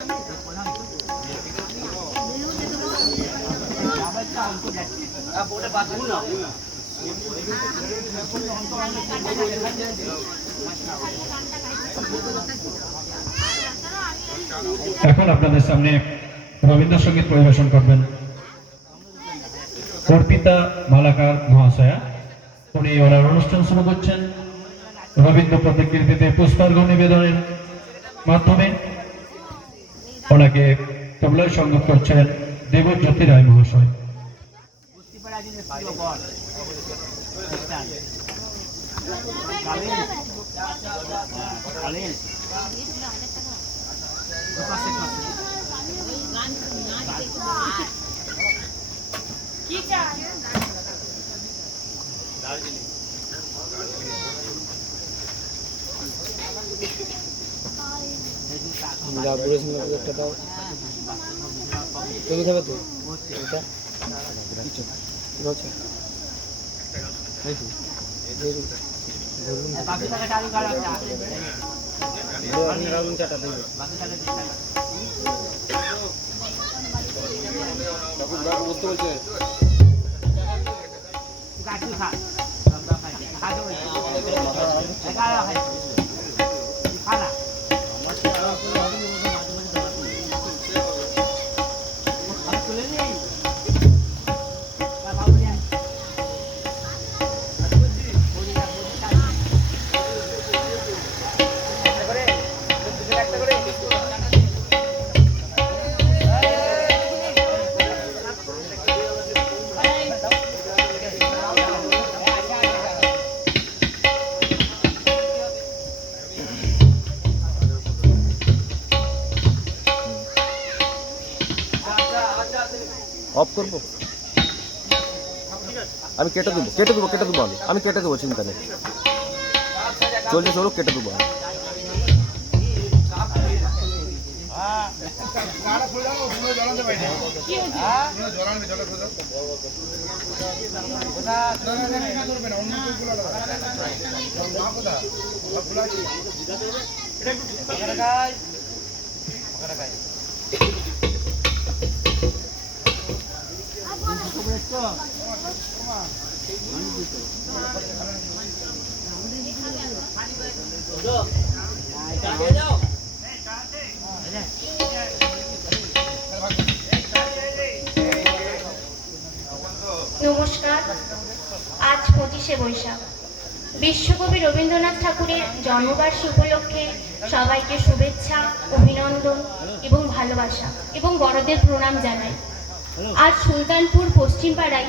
এখন আপনাদের সামনে রবীন্দ্রসঙ্গীত পরিবেশন করবেন অর্পিতা মালাকার মহাশয়া। উনি ওনার অনুষ্ঠান শুরু করছেন রবীন্দ্র প্রতিকৃতিতে পুষ্পার্ঘ্য নিবেদনের মাধ্যমে। ওনাকে তবলায় সঙ্গত করছেন দেবজ্যোতি রায় মহাশয়। অফ করবো আমি কেটে দেবো আমি কেটে দেবো চিন্তা নেই চলছে চলুক কেটে দেবো নমস্কার। আজ 25শে বৈশাখ, বিশ্বকবি রবীন্দ্রনাথ ঠাকুরের জন্মবার্ষিকী উপলক্ষে সবাইকে শুভেচ্ছা, অভিনন্দন এবং ভালোবাসা এবং বড়দের প্রণাম জানাই। আজ সুলতানপুর পশ্চিম পাড়ায়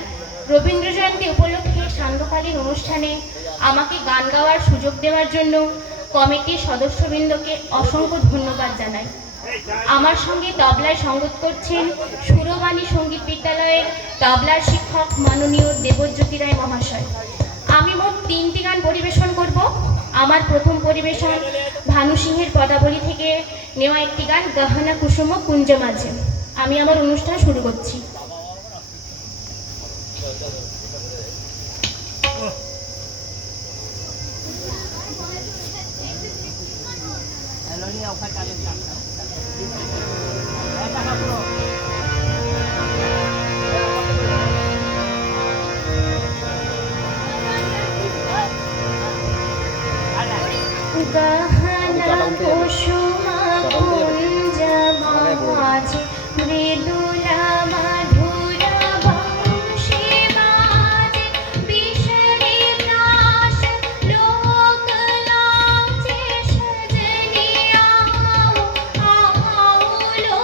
রবীন্দ্র জয়ন্তী উপলক্ষে সান্ধ্যকালীন অনুষ্ঠানে আমাকে গান গাওয়ার সুযোগ দেওয়ার জন্য কমিটির সদস্যবৃন্দকে অসংখ্য ধন্যবাদ জানাই। আমার সঙ্গে তবলায় সঙ্গত করছেন সুরবাণী সঙ্গীত বিদ্যালয়ের তবলার শিক্ষক মাননীয় দেবজ্যোতি রায় মহাশয়। আমি মোট 3টি গান পরিবেশন করব। আমার প্রথম পরিবেশন ভানু সিংহের পদাবলী থেকে নেওয়া একটি গান গহনা কুসুম কুঞ্জ মাঝে। আমি আমার অনুষ্ঠান শুরু করছি। গহনা কুসুম কুঞ্জ মাঝে মৃদুলা মধুর বংশী বাজে বিশরি দাস লোক লাজে সজনিয়া আউলো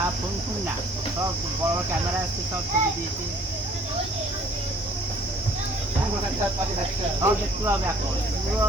হ্যাঁ ফোন না সব বড় বড় ক্যামেরা আসছে সব ছবি দিয়েছে সব দেখতে পাবে এখন পুরো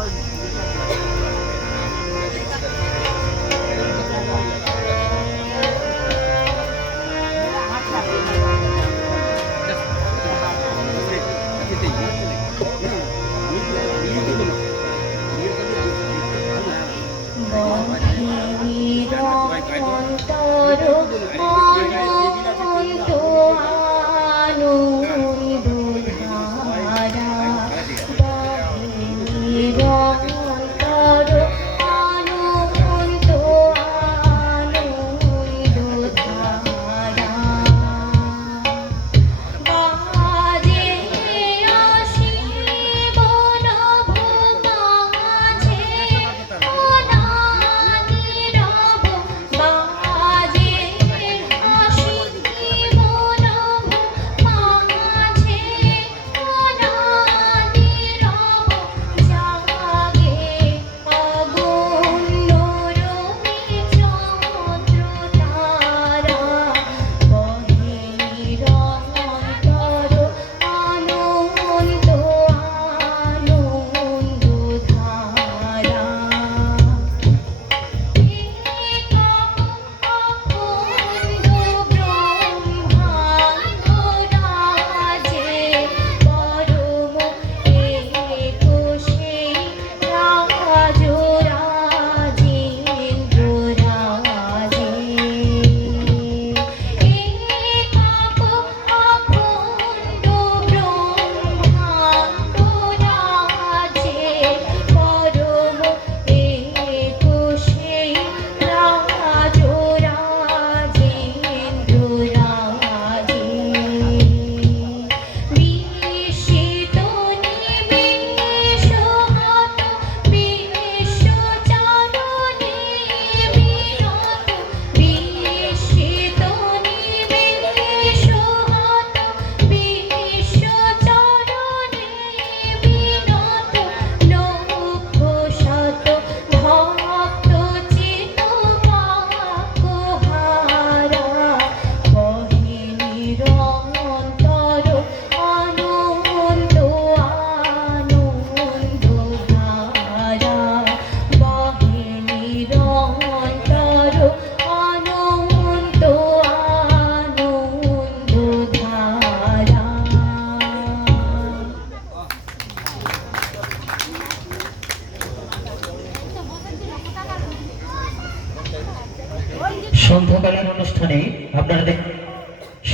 সন্ধ্যাকালীন অনুষ্ঠানে আপনারা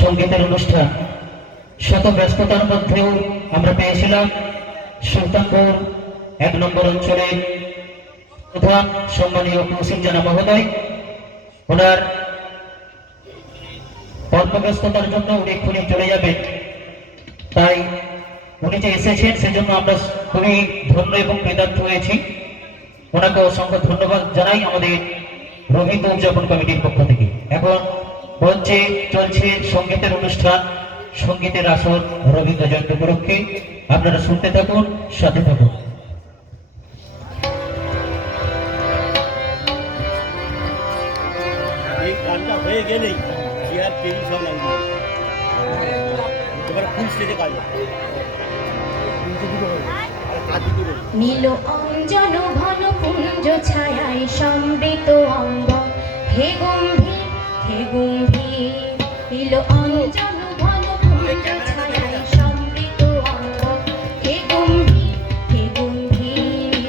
সঙ্গীতের অনুষ্ঠান শত ব্যস্ততার মধ্যেও আমরা পেয়েছিলাম সুলতানপুর ১ নম্বর অঞ্চলের প্রধান সম্মানীয় কৌশিক জানা মহোদয়। ওনার অল্প ব্যস্ততার জন্য উনি এক্ষুনি চলে যাবেন, তাই উনি যে এসেছেন সেজন্য আমরা খুবই ধন্য এবং কৃতার্থ হয়েছি। ওনাকে অসংখ্য ধন্যবাদ জানাই আমাদের রবীন্দ্র উদযাপন কমিটির পক্ষ থেকে। এখন মঞ্চে চলছে সঙ্গীতের অনুষ্ঠান, সঙ্গীতের আসর রবীন্দ্র জয়ন্তী উপলক্ষে। আপনারা শুনতে থাকুন, সাথে থাকুন। এই গানটা হয়ে গেলেই চেয়ার টেবিল সব লাগবে, এবার ফুল স্টেজে কাজ নীল অঞ্জন ঘন পুঞ্জ ছায়ায় সমৃত অঙ্গ, হে গম্ভীর হে গম্ভীর। নীল অঞ্জন ঘন পুঞ্জ ছায়ায় সমৃত অঙ্গ, হে গম্ভীর হে গম্ভীর।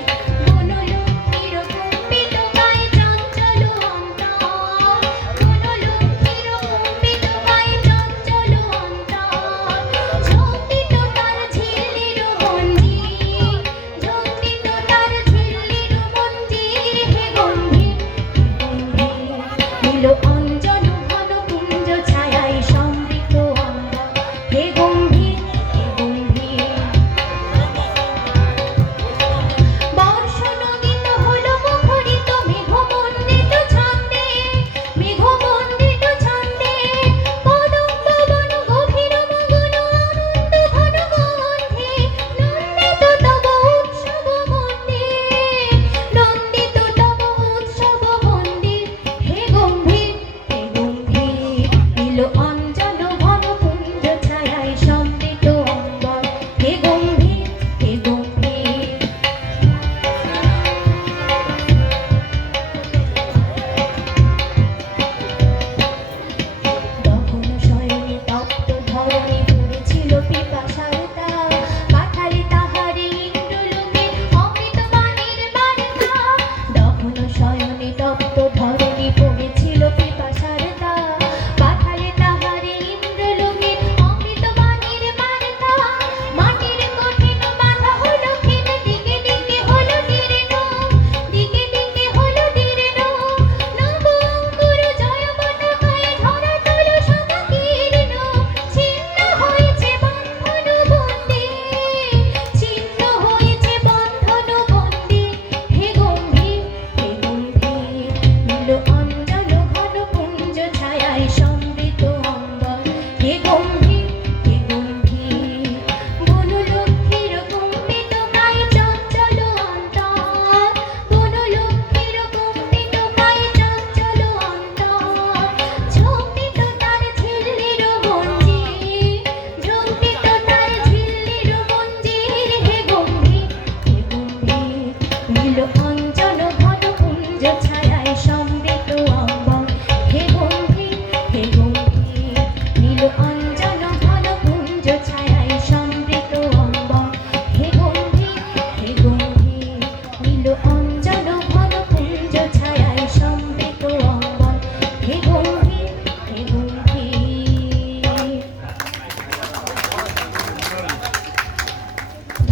বনলক্ষ্মীর কম্পিত গায়ে চঞ্চল অন্তর, বনলক্ষ্মীর কম্পিত গায়ে চঞ্চল অন্তর। ঝঙ্কিত তার ঝিল্লির মঞ্জির, ঝঙ্কিত তার ঝিল্লির মঞ্জির, হে গম্ভীর হে গম্ভীর। নীল অঞ্জন ঘন পুঞ্জ ছায়ায় সমৃত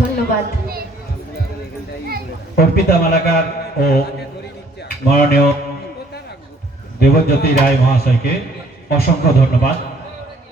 ধন্যবাদ। অর্পিতা মালাকার ও মাননীয় দেবজ্যোতি রায় মহাশয়কে অসংখ্য ধন্যবাদ।